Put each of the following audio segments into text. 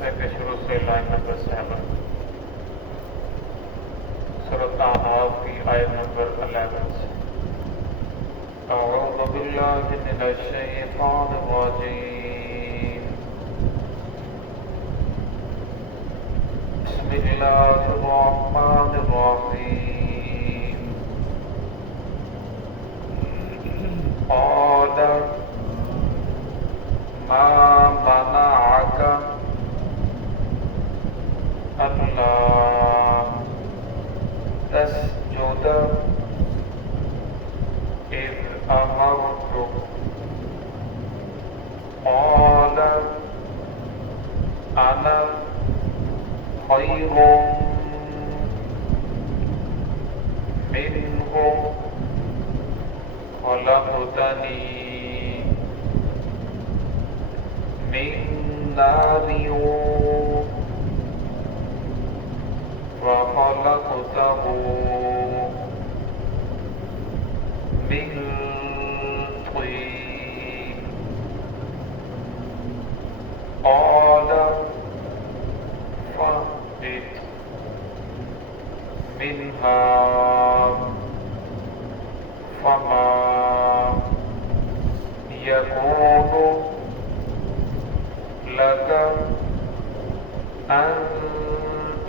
صفحے کے شروع سے لائن نمبر 7 سورۃ اعراف کی آیت نمبر 11 سے اعوذ باللہ من الشیطان الرجیم بسم اللہ الرحمن الرحیم قال ما منعك ألا تسجد إذ أمرتك قال أنا خير منه خلقتني من نار وخلقته من طين قال فاهبط منها فما يكون لك أن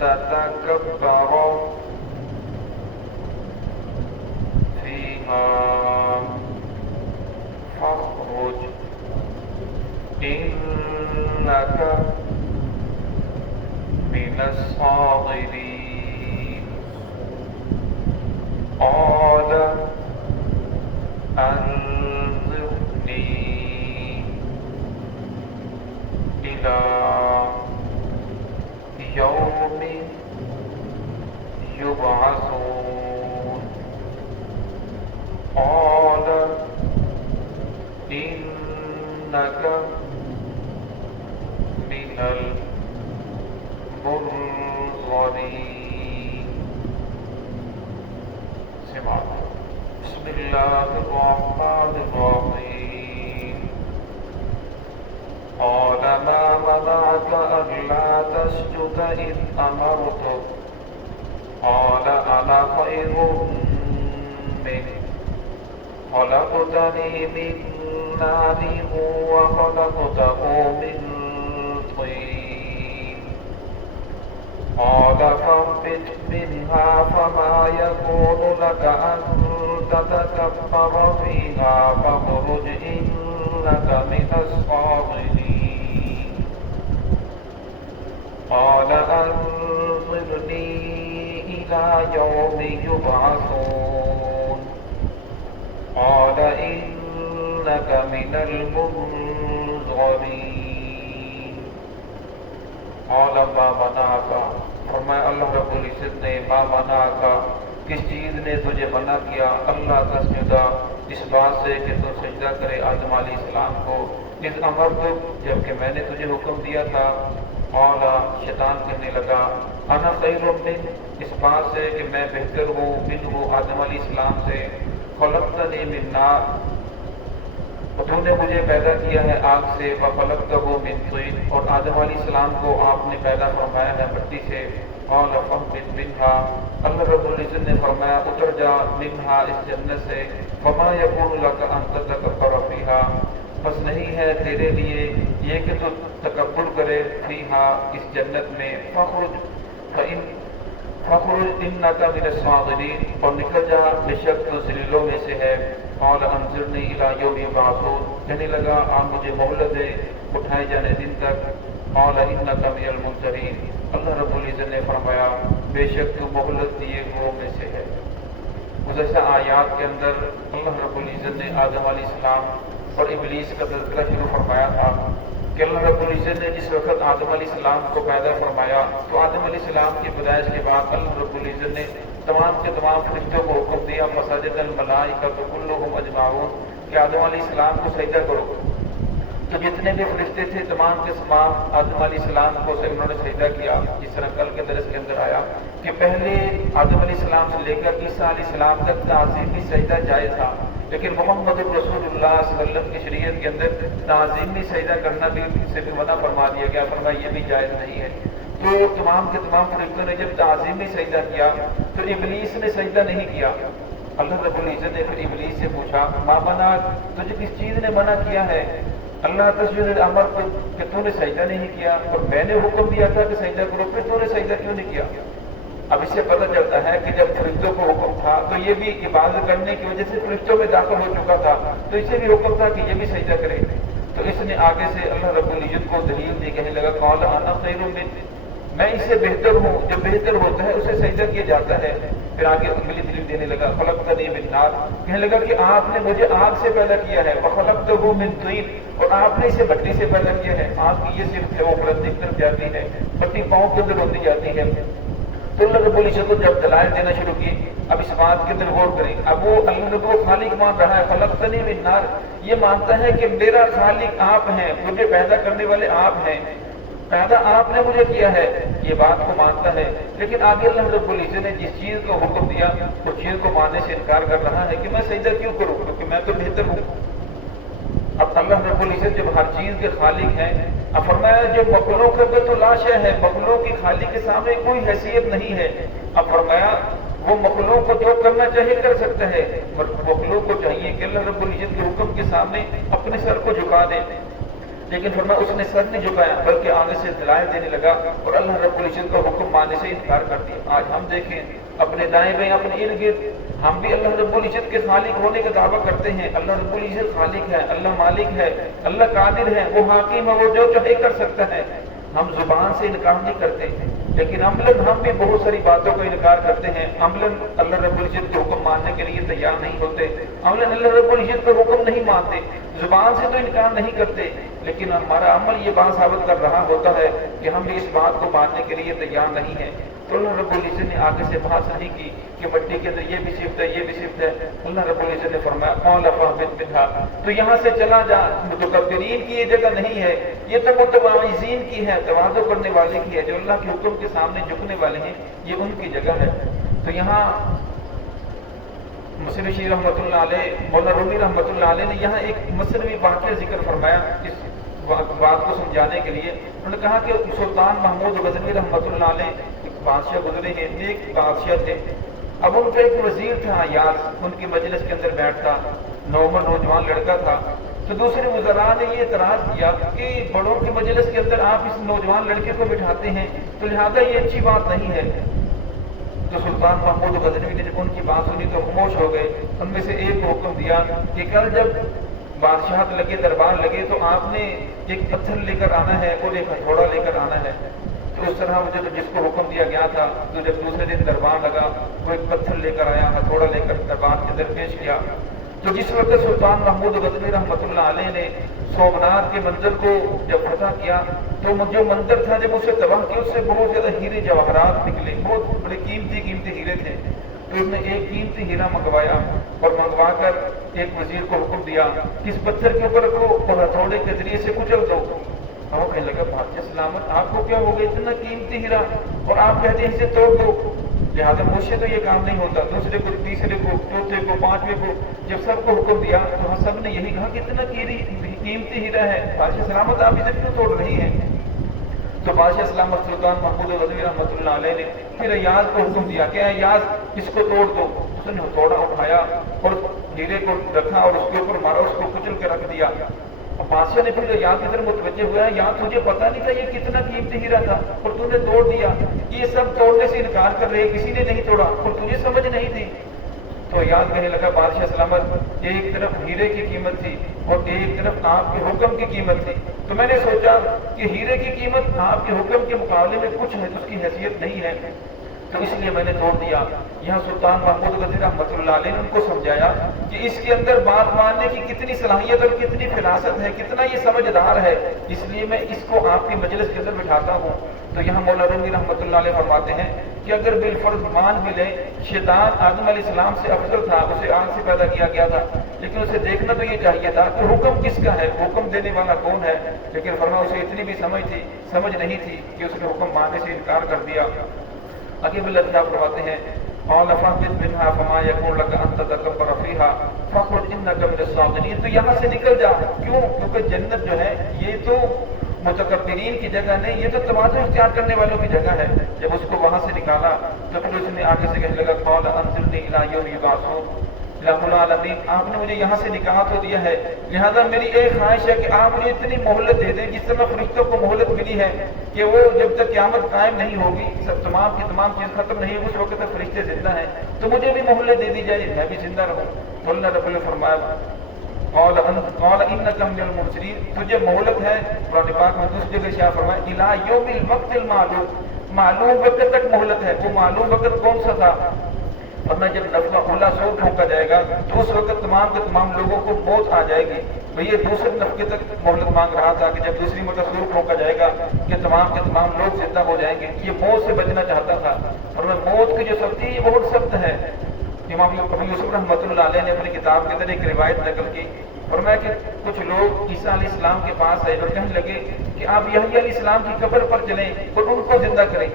تتكبر فيها فاخرج إنك من الصاغرين قال أنظرني إلى يوم يبعثون قال إنك من المنظرين سمعت بسم الله الرحمن الرحيم قال ما منعك ألا تسجد إذ أمرتك قال أنا خير منه خلقتني من نار وخلقته من طين قال فاهبط منها فما يكون لك أن تتكبر فيها فاخرج إنك من الصاغرين قال أنظرني إلى يوم يبعثون قال إنك من المنظرين قال ما منعك فرمایا اللہ رب العزت نے ما منعك کس چیز نے تجھے منع کیا اللہ تسجدہ اس بات سے کہ تو سجدہ کرے آدم علیہ السلام کو اذ امرتک جبکہ میں نے تجھے حکم دیا تھا قال شیطان کہنے لگا انا خیر من اس بات سے کہ میں بہتر ہوں منہ آدم علیہ السلام سے خلقتنی من نار تو نے مجھے پیدا کیا ہے آگ سے وخلقتہ من طین اور آدم علیہ السلام کو آپ نے پیدا فرمایا ہے مٹی سے قال فاهبط منها اللہ رب العزت نے فرمایا اتر جا منها اس جنت سے فما يكون لك ان تتكبر فيها بس نہیں ہے تیرے لیے یہ کہ تو تکبر کرے فیہا اس جنت میں فخرج انک من الصاغرین اور نکل جا بے شک تو ذلیلوں میں سے ہے قال انظرنی الی یوم یبعثون کہنے لگا آپ مجھے مہلت دے اٹھائے جانے دن تک قال انک من المنظرین اللہ رب العزت نے فرمایا بے شک تو مہلت دیے ہوئے میں سے ہے گزشتہ آیات کے اندر اللہ رب العزت نے آدم علیہ السلام اور ابلیس کا تذکرہ شروع فرمایا تھا کہ اللہ رب العزت نے جس وقت آدم علیہ السلام کو پیدا فرمایا تو آدم علیہ السلام کی پیدائش کے بعد اللہ رب العزت نے تمام کے تمام فرشتوں کو حکم دیا فسجد الملائکہ کلھم اجمعون کہ آدم علیہ السلام کو سجدہ کرو تو جتنے بھی فرشتے تھے تمام کے تمام آدم علیہ السلام کو انہوں نے سجدہ کیا جس طرح کل کے درس کے اندر آیا کہ پہلے آدم علیہ السلام سے لے کر عیسیٰ علیہ السلام تک تعظیمی سجدہ جائز تھا لیکن محمد रसूलुल्लाह सल्लल्लाहु अलैहि वसल्लम की शरीयत के अंदर ताज़ीमी सजदा करना भी से भी मना फरमा दिया गया, फरमाया ये भी जायज़ नहीं है। तो तमाम के तमाम फरिश्तों ने जब ताज़ीमी सजदा किया तो इब्लीस ने सजदा नहीं किया। अल्लाह रब्बुल इज़्ज़त ने फिर इब्लीस से पूछा, मा मना, तुझे किस चीज़ ने मना किया है? अल्लाह तस्जुद अमर को कि तूने सजदा नहीं किया और मैंने हुक्म दिया था कि सजदा करो, फिर तूने सजदा क्यों नहीं किया? अब इससे पता चलता है कि जब फरिश्तों को हुक्म था तो ये भी इबादत करने की वजह से फरिश्तों में दाखिल हो चुका था, तो इसे भी हुक्म था कि ये भी सजदा करे। तो इसने आगे से अल्लाह रब्बुल इज़्ज़त को दलील दे, कहने लगा क़ाल अना खैरुम मिन, मैं इससे बेहतर हूँ, जो बेहतर होता है उसे सजदा किया जाता है। फिर आगे अगली दलील देने लगा खलक़तनी मिन नार, कहने लगा कि आपने मुझे आग से पैदा किया है, व खलक़तहू मिन तीन, और आपने इसे मिट्टी से पैदा किया है। आग की ये सिर्फ है वो बुलंदी की तरफ जाती है, पट्टी पाँव के अंदर होती जाती है। तो अल्लाह रब्बुल इज़्ज़त को जब दलाइल देना शुरू किए, अब इस बात के अंदर गौर करें। अब वो अल्लाह को खालिक मान रहा है, खलक़तनी मिन नार, ये मानता है कि मेरा खालिक आप हैं, मुझे पैदा करने वाले आप हैं, पैदा आपने मुझे किया है, ये बात को मानता है। लेकिन आगे अल्लाह रब्बुल इज़्ज़त ने जिस चीज़ को हुक्म दिया उस चीज़ को मानने से इनकार कर रहा है कि मैं सजदा क्यों करूँ, क्योंकि मैं तो बेहतर हूँ। अब अल्लाह रब्बुल इज़्ज़त जब हर चीज़ के खालिक हैं, अब फरमाया जो मखलूक है तो लाशा है, मखलूक की खालिक के सामने कोई हैसियत नहीं है। अब फरमाया वो मखलूक को जो करना चाहे कर सकता है, मखलूक को चाहिए कि अल्लाह रब्बुल इज़्ज़त के हुक्म के सामने अपने सर को झुका दे। लेकिन फरमाया उसने सर नहीं झुकाया, बल्कि आगे से दलाइल देने लगा और अल्लाह रब्बुल इज़्ज़त का हुक्म मानने से इनकार कर दिया। आज हम देखें अपने दाएं बाएं अपने इर्द गिर्द, हम भी अल्लाह रब्बुल इज़्ज़त के खालिक होने का दावा करते हैं। अल्लाह रब्बुल इज़्ज़त खालिक है, अल्लाह मालिक है, अल्लाह कादिर है, वो हाकिम है, वो जो चाहे कर सकता है। हम जुबान से इनकार नहीं करते, लेकिन अमलन हम भी बहुत सारी बातों का इनकार करते हैं। अमलन अल्लाह रब्बुल इज़्ज़त के हुक्म मानने के लिए तैयार नहीं होते, अमलन अल्लाह रब्बुल इज़्ज़त का हुक्म नहीं मानते, जुबान से तो इनकार नहीं करते, लेकिन हमारा अमल ये बात साबित कर रहा होता है कि हम भी इस बात को मानने के लिए तैयार नहीं है। तो अल्लाह रब्बुल इज़्ज़त ने आगे से बात नहीं की कि मिट्टी के अंदर ये भी सिफ्त है, ये भी सिफ्त है। अल्लाह रब्बुल इज़्ज़त ने फरमाया क़ाल फ़हबित मिन्हा, तो यहाँ से चला जा, मुतकब्बिरीन की ये जगह नहीं है, ये तो मुतवाज़िन की है, तवाज़ु करने वाले की है, जो अल्लाह के हुक्म के सामने झुकने वाले हैं, ये उनकी जगह है। तो यहाँ मुसनफ़ी रहमतुल्लाह अलैह मौलाना रूमी रहमतुल्लाह अलैह ने यहाँ एक मसनवी वाक़या जिक्र फरमाया इस बात को समझाने के लिए। उन्होंने कहा कि सुल्तान महमूद गज़नवी रहमतुल्लाह अलैह एक बादशाह गुजरे हैं, नेक बादशाह थे। अब उनका एक वजीर था अय्याज, उनकी मजलिस के अंदर बैठता, नौमर नौजवान लड़का था। तो दूसरे वज़रा ने ये एतराज़ किया कि बड़ों की मजलिस के अंदर आप इस नौजवान लड़के को बिठाते हैं, तो लिहाजा ये अच्छी बात नहीं है। तो सुल्तान महमूद गज़नवी ने जब उनकी बात सुनी तो खामोश हो गए। उनमें से एक को हुक्म दिया कि कल जब बादशाह लगे, दरबार लगे, तो आपने एक पत्थर लेकर आना है और एक हथौड़ा लेकर आना है। तो उस तरह मुझे तो जिसको हुक्म दिया गया था, तो जब दूसरे दिन दरबार लगा वो एक पत्थर लेकर आया, हथौड़ा लेकर दरबार के अंदर पेश किया। तो जिस वक्त सुल्तान महमूद गज़नवी रहमतुल्लाह अलैह ने सोमनाथ के मंदिर को जब फतह किया, तो जो मंदिर था जब उसे तबाह किया, उससे बहुत ज़्यादा हीरे जवाहरात निकले, बहुत बड़े कीमती हीरे थे। तो उसने एक कीमती हीरा मंगवाया और मंगवा कर एक वजीर को हुक्म दिया कि इस पत्थर के ऊपर रखो और हथौड़े के जरिए से कुचल दो। वो कहने लगा बादशाह सलामत, आपको क्या हो गया, इतना कीमती हीरा और आप कहते हैं इसे तोड़ दो। लिहाजा मुझसे तो ये काम नहीं होता। दूसरे को, तीसरे को, चौथे को, पांचवें को जब सबको हुक्म दिया तो हम सब ने यही कहा कि इतना कीमती हीरा है, बादशाह सलामत आप इसे क्यों तोड़ रही हैं? तो बादशाह सलामत सुल्तान महमूद गज़नवी रहमतुल्लाह अलैह ने फिर अय्याज को हुक्म दिया कि अय्याज इसको तोड़ दो। उसने हथौड़ा उठाया और हीरे को रखा और उसके ऊपर मारा, उसको कुचल के रख दिया। और बादशाह ने फिर अय्याज की तरफ मुतवज्जे हुआ, यहाँ तुझे पता नहीं था ये कितना कीमती हीरा था और तूने तोड़ दिया, ये सब तोड़ने से इनकार कर रहे, किसी ने नहीं तोड़ा और तुझे समझ नहीं थी। तो याद कहने लगा बादशाह सलामत, एक तरफ हीरे की कीमत थी और एक तरफ आपके हुक्म की कीमत थी। तो मैंने सोचा कि हीरे की कीमत आपके हुक्म के मुकाबले में कुछ है, उसकी हैसियत नहीं है, तो इसलिए मैंने तोड़ दिया। यहाँ सुल्तान महमूद गज़नवी रहमतुल्लाह अलैह ने उनको समझाया कि इसके अंदर बात मानने की कितनी सलाहियत और कितनी फिरासत है, कितना ये समझदार है, इसलिए मैं इसको आपकी मजलिस के अंदर बिठाता हूँ। तो यहाँ मौलाना रूमी रहमतुल्लाह अलैह फरमाते हैं कि अगर बिलफर्ज मान भी ले, शैतान आदम अलैहिस्सलाम से अफजल था, उसे आग से पैदा किया गया था, लेकिन उसे देखना तो ये चाहिए था कि हुक्म किसका है, हुक्म देने वाला कौन है। लेकिन फरमाया उसे इतनी भी समझ नहीं थी कि उसके हुक्म मानने से इनकार कर दिया। आगे बिल्ला क्या फरमाते हैं قال فاهبط منها فما يكون لك ان تتكبر فيها فاخرج انك من الصاغرين. تو یہاں سے نکل جا. کیوں؟ کیونکہ جنت جو ہے یہ تو متکبرین کی جگہ نہیں، یہ تو تواضع اختیار کرنے والوں کی جگہ ہے. جب اس کو وہاں سے نکالا تو پھر اس نے آگے سے کہنے لگا قال انظرنی الی یوم یبعثون الہ العالمین. آپ نے مجھے یہاں سے نکاح تو دیا ہے، لہذا میری ایک خواہش ہے کہ آپ مجھے اتنی مہلت دے دیں جس طرح فرشتوں کو مہلت ملی ہے کہ وہ جب تک قیامت قائم نہیں ہوگی، سب تمام کی تمام چیز ختم نہیں ہوگی، اس وقت تک فرشتے زندہ ہیں، تو مجھے بھی مہلت دے دی جائے، میں بھی زندہ رہوں. تو اللہ رب نے فرمایا قال انک من المرسلین، تجھے مہلت ہے. قرآن پاک میں دوسری جگہ شاہ فرمایا الی یوم الوقت المعلوم، معلوم وقت تک مہلت ہے. وہ معلوم وقت کون سا تھا؟ ورنہ جب نفخہ اولا سور پھونکا جائے گا تو اس وقت تمام کے تمام لوگوں کو موت آ جائے گی. تو یہ دوسرے نفخے تک مہلت مانگ رہا تھا کہ جب دوسری مرتبہ سور پھونکا جائے گا کہ تمام کے تمام لوگ زندہ ہو جائیں گے. یہ موت سے بچنا چاہتا تھا. ورنہ موت کی جو سختی ہے یہ بہت سخت ہے. امام ابو یوسف رحمۃ اللہ علیہ نے اپنی کتاب کے اندر ایک روایت نقل کی، فرمایا کہ کچھ لوگ عیسیٰ علیہ السلام کے پاس آئے اور کہنے لگے کہ آپ یحییٰ علیہ السلام کی قبر پر چلیں اور ان کو زندہ کریں.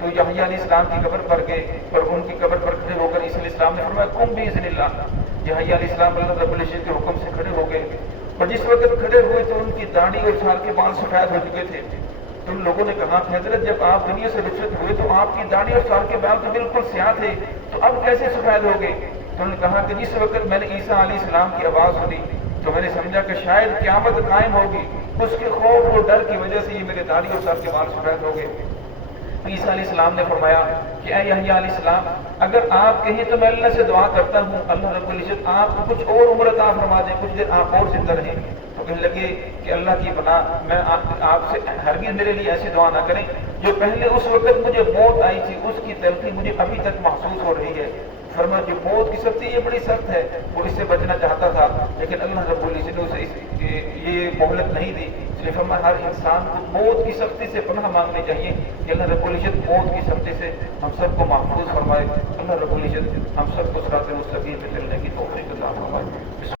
تو یحییٰ علیہ السلام کی قبر پر گئے اور ان کی قبر پر کھڑے ہو کر عیسیٰ علیہ السلام نے فرمایا قم بإذن اللہ. یحییٰ علیہ السلام اللہ رب العزت کے حکم سے کھڑے ہو گئے، اور جس وقت کھڑے ہوئے تو ان کی داڑھی اور سال کے بال سفید ہو چکے تھے. تو ان لوگوں نے کہا کہ حضرت جب آپ دنیا سے رخصت ہوئے تو آپ کی داڑھی اور سال کے بال تو بالکل سیاہ تھے، تو اب کیسے سفید ہو گئے؟ تو انہوں نے کہا کہ جس وقت میں نے عیسیٰ علیہ السلام کی آواز سنی تو میں نے سمجھا کہ شاید قیامت قائم ہوگی، اس کے خوف اور ڈر کی وجہ سے یہ میرے داڑھی اور سر کے بال سفید ہو گئے. عیسیٰ علیہ السلام نے فرمایا کہ اے یحییٰ علیہ السلام، اگر آپ کہیں تو میں اللہ سے دعا کرتا ہوں اللہ رب العزت آپ کو کچھ اور عمر عطا فرما دیں، کچھ دیر آپ اور زندہ رہیں. تو کہنے لگے کہ اللہ کی پناہ، میں آپ سے ہرگز میرے لیے ایسی دعا نہ کریں جو پہلے اس وقت مجھے موت آئی تھی اس کی تلخی مجھے ابھی تک محسوس ہو رہی ہے. فرمایا جو موت کی سختی یہ بڑی سخت ہے، وہ اس سے بچنا چاہتا تھا لیکن اللہ رب العزت نے اسے یہ مہلت نہیں دی. اس لیے فرمایا ہر انسان کو موت کی سختی سے پناہ مانگنی چاہیے کہ اللہ رب العزت موت کی سختی سے ہم سب کو محفوظ فرمائے. اللہ رب العزت ہم سب کو صراط مستقیم پہ چلنے کی توفیق عطا فرمائے.